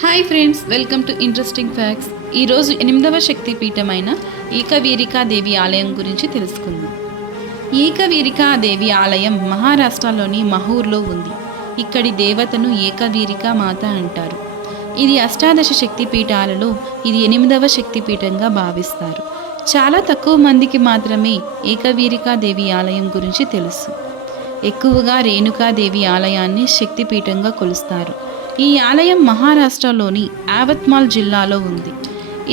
Hi friends, welcome to interesting facts. ఈరోజు 8వ శక్తిపీఠమైన ఏకవీరికాదేవి ఆలయం గురించి తెలుసుకుందాం. ఏకవీరికాదేవి ఆలయం మహారాష్ట్రలోని మహూర్లో ఉంది. ఇక్కడి దేవతను ఏకవీరికా మాత అంటారు. ఇది అష్టాదశ శక్తిపీఠాలలో ఇది 8వ శక్తిపీఠంగా భావిస్తారు. చాలా తక్కువ మందికి మాత్రమే ఏకవీరికాదేవి ఆలయం గురించి తెలుసు. ఎక్కువగా రేణుకాదేవి ఆలయాన్ని శక్తిపీఠంగా కొలుస్తారు. ఈ ఆలయం మహారాష్ట్రలోని యావత్మాల్ జిల్లాలో ఉంది.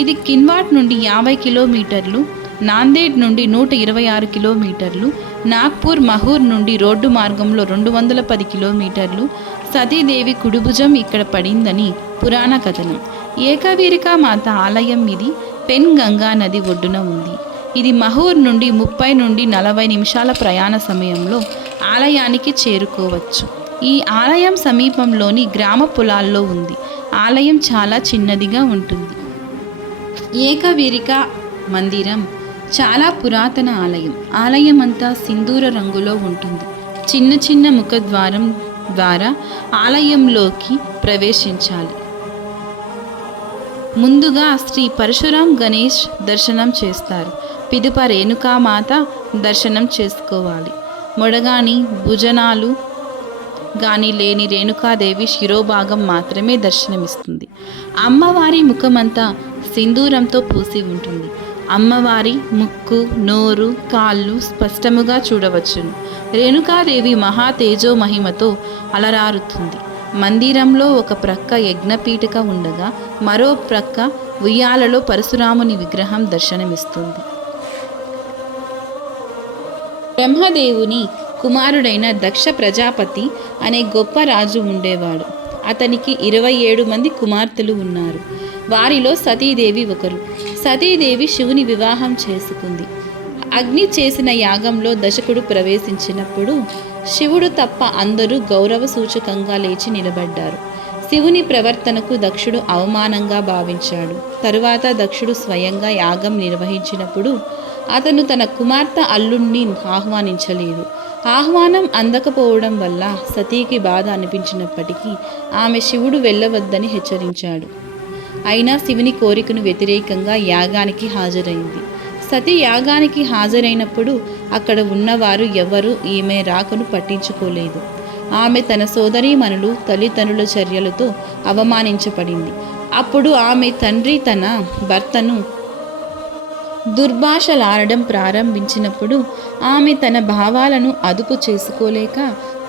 ఇది కిన్వాట్ నుండి 50 కిలోమీటర్లు, నాందేడ్ నుండి 126 కిలోమీటర్లు, నాగ్పూర్ మహూర్ నుండి రోడ్డు మార్గంలో 210 కిలోమీటర్లు. సతీదేవి కుడిభుజం ఇక్కడ పడిందని పురాణ కథనం. ఏకవీరికా మాత ఆలయం ఇది పెన్ గంగా నది ఒడ్డున ఉంది. ఇది మహూర్ నుండి 30 నుండి 40 నిమిషాల ప్రయాణ సమయంలో ఆలయానికి చేరుకోవచ్చు. ఈ ఆలయం సమీపంలోని గ్రామ పొలాల్లో ఉంది. ఆలయం చాలా చిన్నదిగా ఉంటుంది. ఏకవీరికా మందిరం చాలా పురాతన ఆలయం. ఆలయం అంతా సింధూర రంగులో ఉంటుంది. చిన్న చిన్న ముఖద్వారం ద్వారా ఆలయంలోకి ప్రవేశించాలి. ముందుగా శ్రీ పరశురాం గణేష్ దర్శనం చేస్తారు. పిదుప రేణుకామాత దర్శనం చేసుకోవాలి. మొడగాని భుజనాలు గాని లేని రేణుకాదేవి శిరోభాగం మాత్రమే దర్శనమిస్తుంది. అమ్మవారి ముఖమంతా సింధూరంతో పూసి ఉంటుంది. అమ్మవారి ముక్కు, నోరు, కాళ్ళు స్పష్టముగా చూడవచ్చును. రేణుకాదేవి మహా తేజో మహిమతో అలరారుతుంది. మందిరంలో ఒక ప్రక్క యజ్ఞపీఠిక ఉండగా మరో ప్రక్క ఉయ్యాలలో పరశురాముని విగ్రహం దర్శనమిస్తుంది. బ్రహ్మదేవుని కుమారుడైన దక్ష ప్రజాపతి అనే గొప్ప రాజు ఉండేవాడు. అతనికి 27 మంది కుమార్తెలు ఉన్నారు. వారిలో సతీదేవి ఒకరు. సతీదేవి శివుని వివాహం చేసుకుంది. అగ్ని చేసిన యాగంలో దశకుడు ప్రవేశించినప్పుడు శివుడు తప్ప అందరూ గౌరవ సూచకంగా లేచి నిలబడ్డారు. శివుని ప్రవర్తనకు దక్షుడు అవమానంగా భావించాడు. తరువాత దక్షుడు స్వయంగా యాగం నిర్వహించినప్పుడు అతను తన కుమార్తె అల్లుణ్ణి ఆహ్వానించలేదు. ఆహ్వానం అందకపోవడం వల్ల సతీకి బాధ అనిపించినప్పటికీ ఆమె శివుడు వెళ్ళవద్దని హెచ్చరించాడు. అయినా శివుని కోరికను వ్యతిరేకంగా యాగానికి హాజరైంది. సతీ యాగానికి హాజరైనప్పుడు అక్కడ ఉన్నవారు ఎవరూ ఈమె రాకను పట్టించుకోలేదు. ఆమె తన సోదరీమణులు తల్లిదండ్రుల చర్యలతో అవమానించబడింది. అప్పుడు ఆమె తండ్రి తన భర్తను దుర్భాషలాడడం ప్రారంభించినప్పుడు ఆమె తన భావాలను అదుపు చేసుకోలేక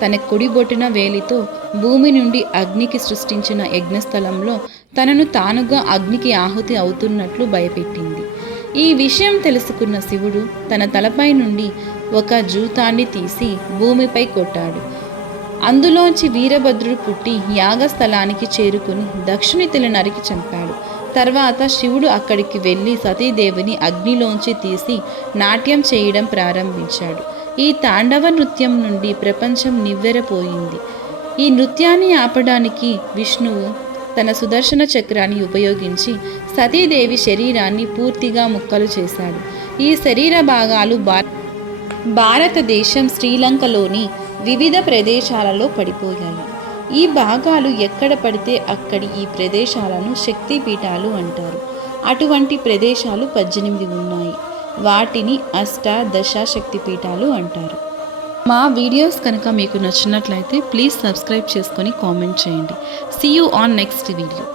తన కుడిబొటిన వేలితో భూమి నుండి అగ్నికి సృష్టించిన యజ్ఞస్థలంలో తనను తానుగా అగ్నికి ఆహుతి అవుతున్నట్లు భయపెట్టింది. ఈ విషయం తెలుసుకున్న శివుడు తన తలపై నుండి ఒక జూతాన్ని తీసి భూమిపై కొట్టాడు. అందులోంచి వీరభద్రుడు పుట్టి యాగస్థలానికి చేరుకుని దక్షుని తల నరికి చంపాడు. తర్వాత శివుడు అక్కడికి వెళ్ళి సతీదేవిని అగ్నిలోంచి తీసి నాట్యం చేయడం ప్రారంభించాడు. ఈ తాండవ నృత్యం నుండి ప్రపంచం నివ్వెరపోయింది. ఈ నృత్యాన్ని ఆపడానికి విష్ణువు తన సుదర్శన చక్రాన్ని ఉపయోగించి సతీదేవి శరీరాన్ని పూర్తిగా ముక్కలు చేశాడు. ఈ శరీర భాగాలు భారతదేశం, శ్రీలంకలోని వివిధ ప్రదేశాలలో పడిపోయాయి. ఈ భాగాలు ఎక్కడ పడితే అక్కడి ఈ ప్రదేశాలను శక్తిపీఠాలు అంటారు. అటువంటి ప్రదేశాలు 18 ఉన్నాయి. వాటిని అష్టాదశ శక్తిపీఠాలు అంటారు. మా వీడియోస్ కనుక మీకు నచ్చినట్లయితే ప్లీజ్ సబ్స్క్రైబ్ చేసుకొని కామెంట్ చేయండి. See you on next video.